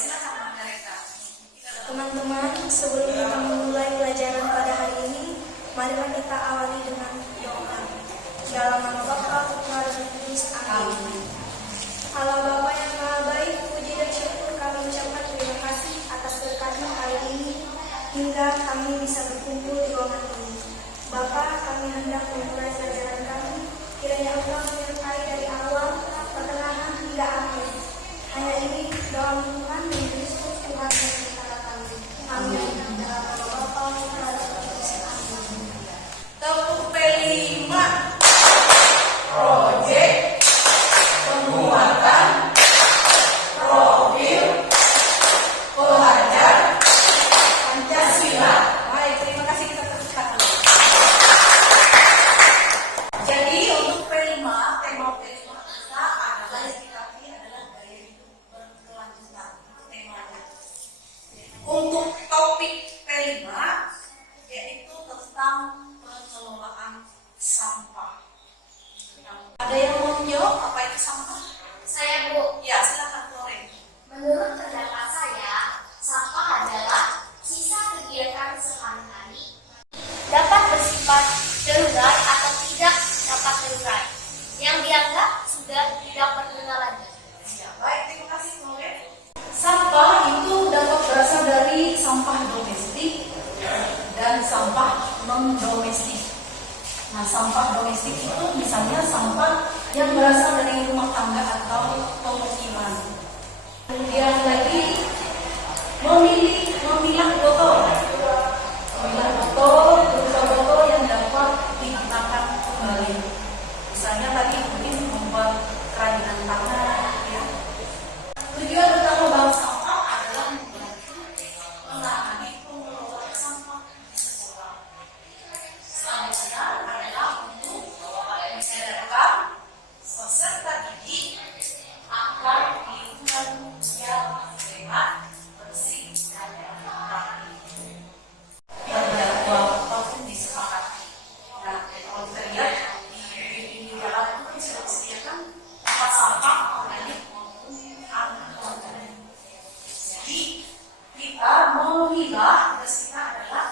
silakan mereka. Teman-teman, sebelum kita memulai pelajaran pada hari ini, marilah kita awali dengan doa. Dalam nama Bapa, Putra, dan Roh Kudus. Amin. Allah Bapa yang Maha Baik, puji dan syukur kami ucapkan terima kasih atas berkat-Mu hari ini hingga kami bisa berkumpul di ruangan ini. Bapa, kami hendak memulai pelajaran kami. Kiranya Allah menyertai dari awal, pertengahan hingga akhir. Hanya ini doa Tuhan dan Kristus Tuhan yang kita kami. Amin. Dalam nama Bapa, Putra, dan Roh Kudus. Amin. Tepuk P5. Project penguatan profil pelajar Pancasila. Baik, terima kasih, kita teruskan. Jadi untuk P5, tema P5 kita adalah yang kita pilih adalah gaya hidup berkelanjutan. Temanya. Untuk topik P5 yaitu tentang pengelolaan sampah. Ada yang mau menjawab apa itu sampah? Saya, Bu. Ya, silakan Loren. Menurut pendapat saya, sampah adalah sisa kegiatan sehari-hari, dapat bersifat terurai atau tidak dapat terurai, yang dianggap sudah tidak berguna lagi. Ya, baik, terima kasih Loren. Sampah itu dapat berasal dari sampah domestik dan sampah non-domestik. Nah, sampah domestik itu misalnya sampah yang berasal dari rumah tangga atau pemukiman. Kemudian lagi memilah botol. Memilah botol, berupa botol yang dapat digunakan kembali. Misalnya tadi mungkin membuat kerajinan tangan, ya. Tujuan utama bank sampah adalah membantu menangani pengelolaan sampah di sekolah. Selanjutnya adalah untuk menyadarkan peserta didik akan lingkungan yang sehat, bersih, dan rapi. Biar jadwal apapun disepakati. Nah, kalau kita lihat di dalam itu kan sudah disediakan tempat sampah organik maupun anorganik. Jadi kita memilah, tugas kita adalah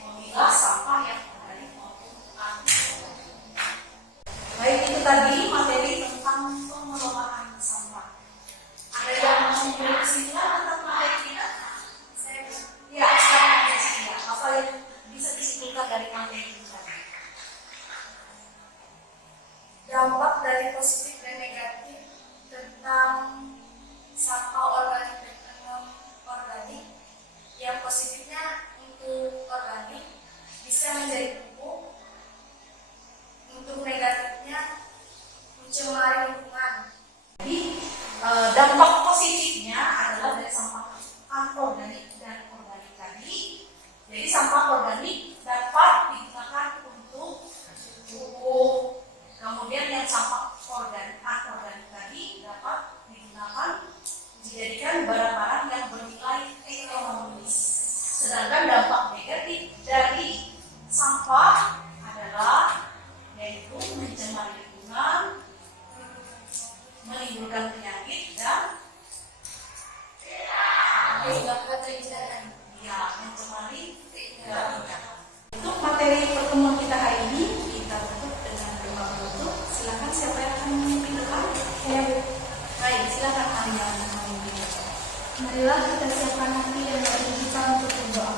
memilah sampah yang organik maupun anorganik. Baik, itu tadi materi tentang pengelolaan sampah. Ada yang mau berkesimpulan tentang materi kita? Ya, silakan berkesimpulan. Apa yang bisa disimpulkan dari materi kita? Dampak dari positif dan negatif tentang sampah organik dan non-organik. Yang positifnya untuk organik bisa menjadi pupuk, untuk negatifnya mencemari lingkungan. Jadi dampak positifnya adalah dari sampah anorganik dan organik tadi. Jadi sampah organik dapat digunakan untuk pupuk. Kemudian yang sampah anorganik tadi dapat digunakan dijadikan barang-barang yang bernilai ekonomis. Sedangkan dampak negatif dari sampah adalah yaitu mencemari lingkungan, menimbulkan penyakit dan mencemari keindahan. Untuk materi pertemuan kita hari ini kita tutup dengan doa penutup. Silakan siapa yang akan memimpin doa? Saya, Bu. Baik, silakan Arya yang memimpin. Marilah kita siapkan hati dan hati kita untuk berdoa.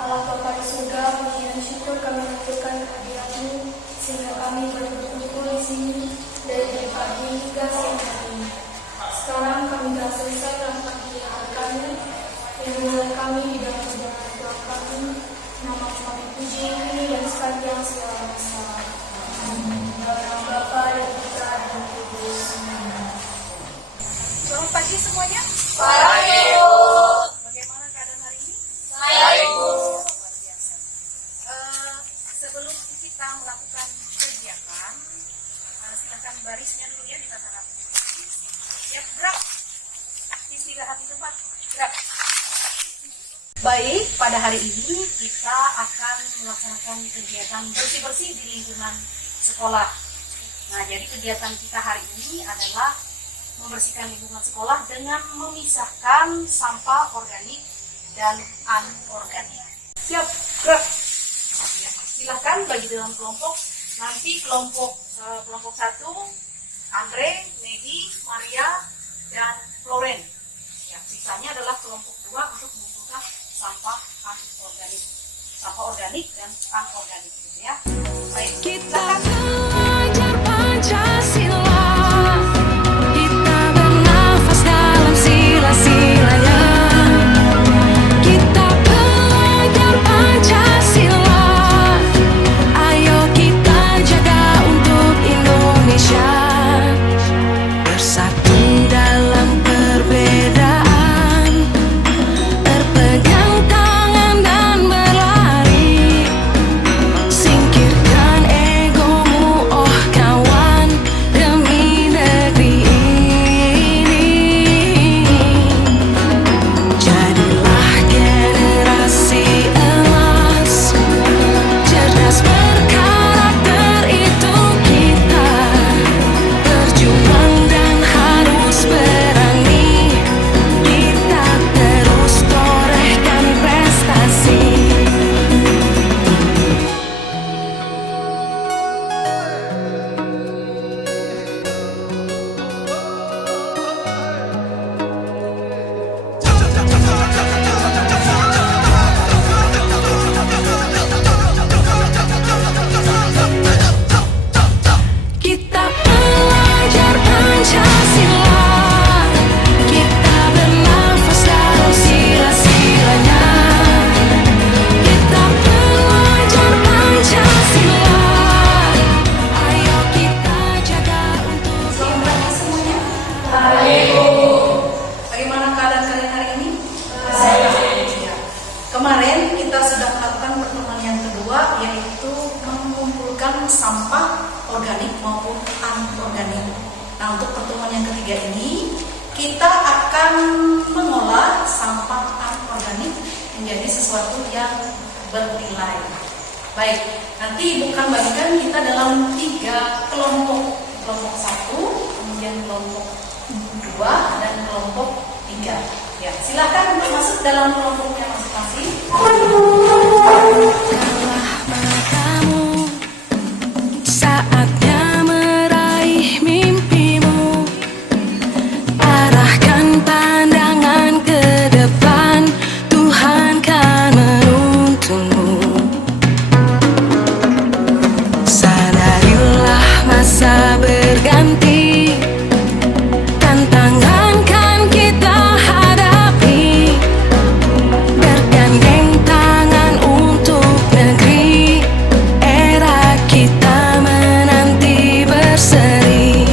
Allah Bapa di surga, puji dan syukur kami haturkan kehadiran-Mu sehingga kami boleh berkumpul di sini dari pagi hingga siang hari. Sekarang kami telah selesai melakukan kegiatan kami, lindungilah kami di dalam perjalanan pulang kami. Nama kami puji kini dan sepanjang segala masa. Dalam nama Bapa dan Putra dan Roh Kudus. Selamat pagi semuanya. Baik. Bagaimana keadaan hari ini? Baik, Bu. Luar biasa. Sebelum kita melakukan kegiatan, silakan barisnya dulu ya, ditata rapi. Ya, gerak. Istirahat di tempat. Gerak. Baik, pada hari ini kita akan melaksanakan kegiatan bersih-bersih di lingkungan sekolah. Nah, jadi kegiatan kita hari ini adalah membersihkan lingkungan sekolah dengan memisahkan sampah organik dan anorganik. Siap, gerak. Ya, silahkan bagi dalam kelompok. Nanti kelompok 1, Andre, Megi, Maria, dan Floren. Ya, sisanya adalah kelompok 2 untuk mengumpulkan sampah anorganik. Sampah organik dan anorganik, gitu ya. Baik, Kita silakan. belajar Pancasila, kita bernafas dalam sila-silanya. Kita belajar Pancasila, ayo kita jaga untuk Indonesia. Bersatu dalam perbedaan, berpegang tangan dan berlari. Singkirkan egomu, oh kawan, demi negeri ini. Jadilah generasi emas, cerdas berkarakter itu kita. Berjuang dan harus berani, kita terus torehkan prestasi. Kita belajar Pancasila, kita bernafas dalam sila-silanya. Kita belajar Pancasila, ayo kita jaga untuk Selamat pagi semuanya. Bagaimana keadaan kalian hari ini? Ya. Kemarin kita sudah melakukan pertemuan yang kedua, yaitu mengumpulkan sampah organik maupun anorganik. Nah, untuk pertemuan yang ketiga ini, kita akan mengolah sampah anorganik menjadi sesuatu yang bernilai. Baik, nanti bukan bagikan kita dalam 3 kelompok. Kelompok 1, kemudian kelompok 2, dan kelompok 3. Ya, silakan untuk masuk dalam kelompoknya masing-masing. Bukalah matamu, saatnya meraih mimpimu. Arahkan pandangan ke depan, Tuhan kan menuntunmu. Sadarilah masa berganti, tantangan kan kita hadapi. Bergandeng tangan untuk negeri, era kita menanti berseri.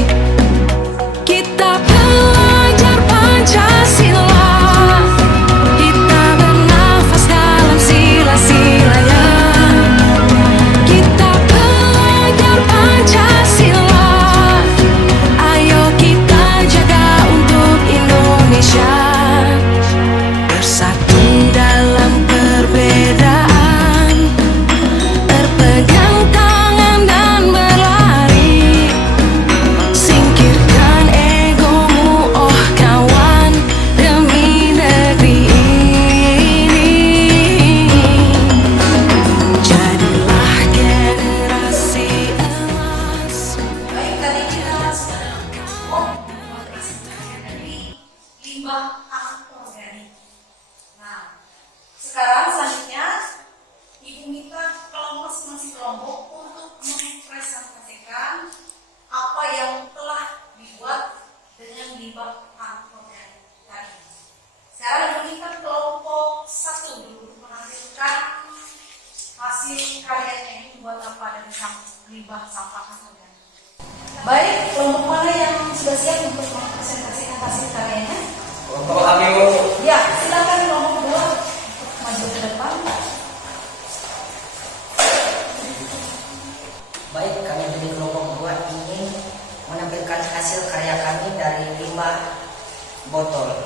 Kita belajar Pancasila, kita bernafas dalam sila-silanya. Kita belajar Pancasila, ayo kita jaga untuk Indonesia. Bersatu dalam perbedaan, berpegang tangan dan berlari. Singkirkan egomu, oh kawan, demi negeri ini. Jadilah generasi emas. Baik, tadi kita sudah dari limbah anorganik. Nah, sekarang selanjutnya Ibu minta kelompok masing-masing kelompok untuk mempresentasikan apa yang telah dibuat dengan limbah anorganik tadi. Sekarang Ibu minta kelompok 1 dulu menampilkan hasil karyanya ini buat apa dengan limbah sampah anorganik. Baik, kelompok mana yang sudah siap untuk mempresentasikan hasil karyanya? Kelompok Abiu. Ya, silakan kelompok 2 maju ke depan. Baik, kami dari kelompok 2 ingin menampilkan hasil karya kami dari limbah botol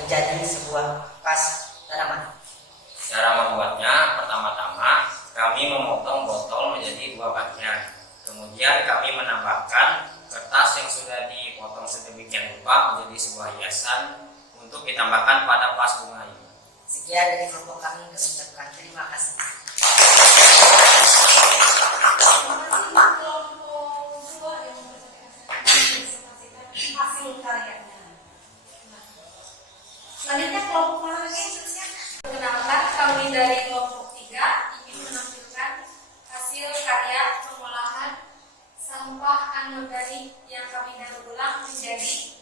menjadi sebuah vas tanaman. Cara membuatnya, pertama-tama kami memotong botol menjadi 2 bagian. Kemudian kami menambahkan kertas yang sudah di sedemikian rupa menjadi sebuah hiasan untuk ditambahkan pada vas bunga ini. Sekian dari kelompok kami mengucapkan terima kasih. Hasil karyanya. Selanjutnya kelompok mana lagi instruksinya? Perkenalkan, kami dari kelompok 3 ingin menampilkan hasil karya pengolahan sampah anorganik yang kami daur ulang menjadi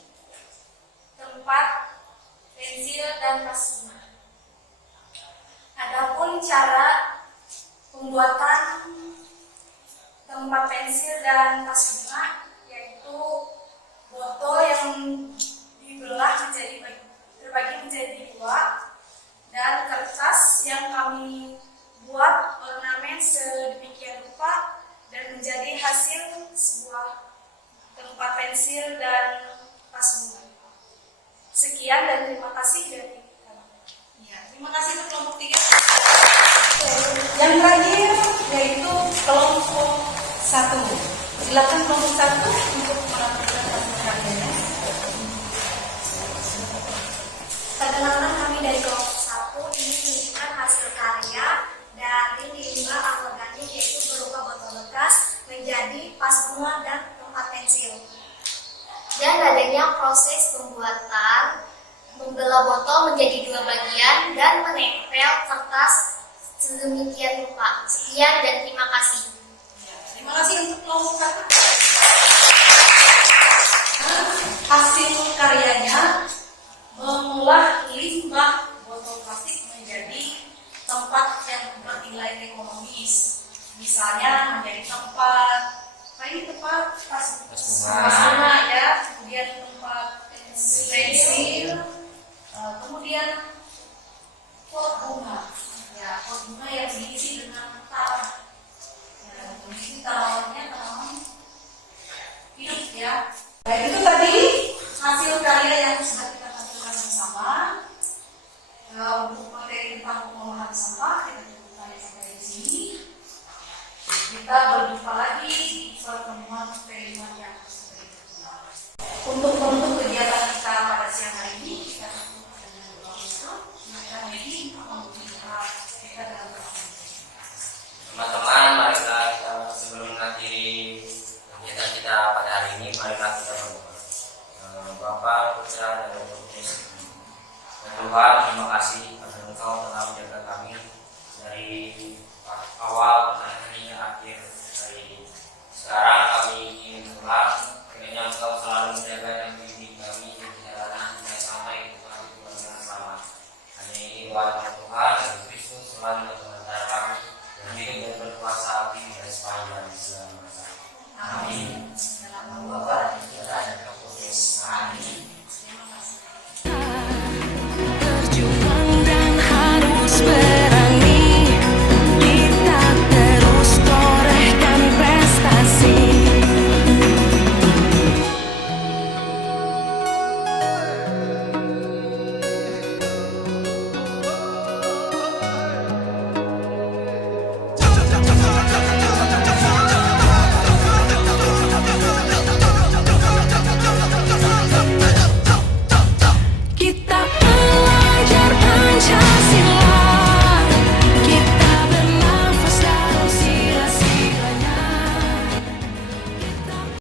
tempat pensil dan tas bunga. Adapun cara pembuatan tempat pensil dan tas bunga yaitu botol yang dibelah terbagi menjadi 2 dan kertas yang kami buat ornamen sedemikian rupa dan menjadi hasil sebuah tempat pensil dan tas bunga. Sekian dan terima kasih dari kami. Ya, terima kasih untuk kelompok 3. Yang terakhir yaitu kelompok 1. Silakan kelompok 1 untuk menampilkan karyanya. Perkenalkan, kami dari kelompok 1 ini menunjukkan hasil karya dari limbah anorganik yaitu berupa botol bekas menjadi vas bunga dan tempat pensil. Dan adanya proses pembuatan membelah botol menjadi 2 bagian dan menempel kertas sedemikian rupa. Sekian dan terima kasih. Ya, terima kasih untuk kelompok 1. Hasil karyanya mengolah limbah botol plastik menjadi tempat yang bernilai ekonomis. Misalnya menjadi tempat tas bunga ya, kemudian tempat pensil, kemudian pot bunga. Ya, pot bunga yang diisi dengan tanah. Ya, ini tanamannya tanaman hidup ya. Baik, itu tadi hasil karya yang sudah kita tampilkan bersama. Untuk materi tentang pengolahan sampah kita cukupkan sampai di sini. Kita berjumpa lagi di pertemuan kelima yang berikutnya. Untuk menutup kegiatan kita pada siang hari ini, kita tutup dengan doa bersama. Maka ini membuka kita dalam pertemuan. Teman-teman, marilah kita sebelum mengakhiri kegiatan kita pada hari ini, marilah kita berdoa. Bapa, Putra, dan Roh Kudus. Tuhan, terima kasih karena Engkau telah menjaga kami dari awal sampai akhir. Dari sekarang kami ingin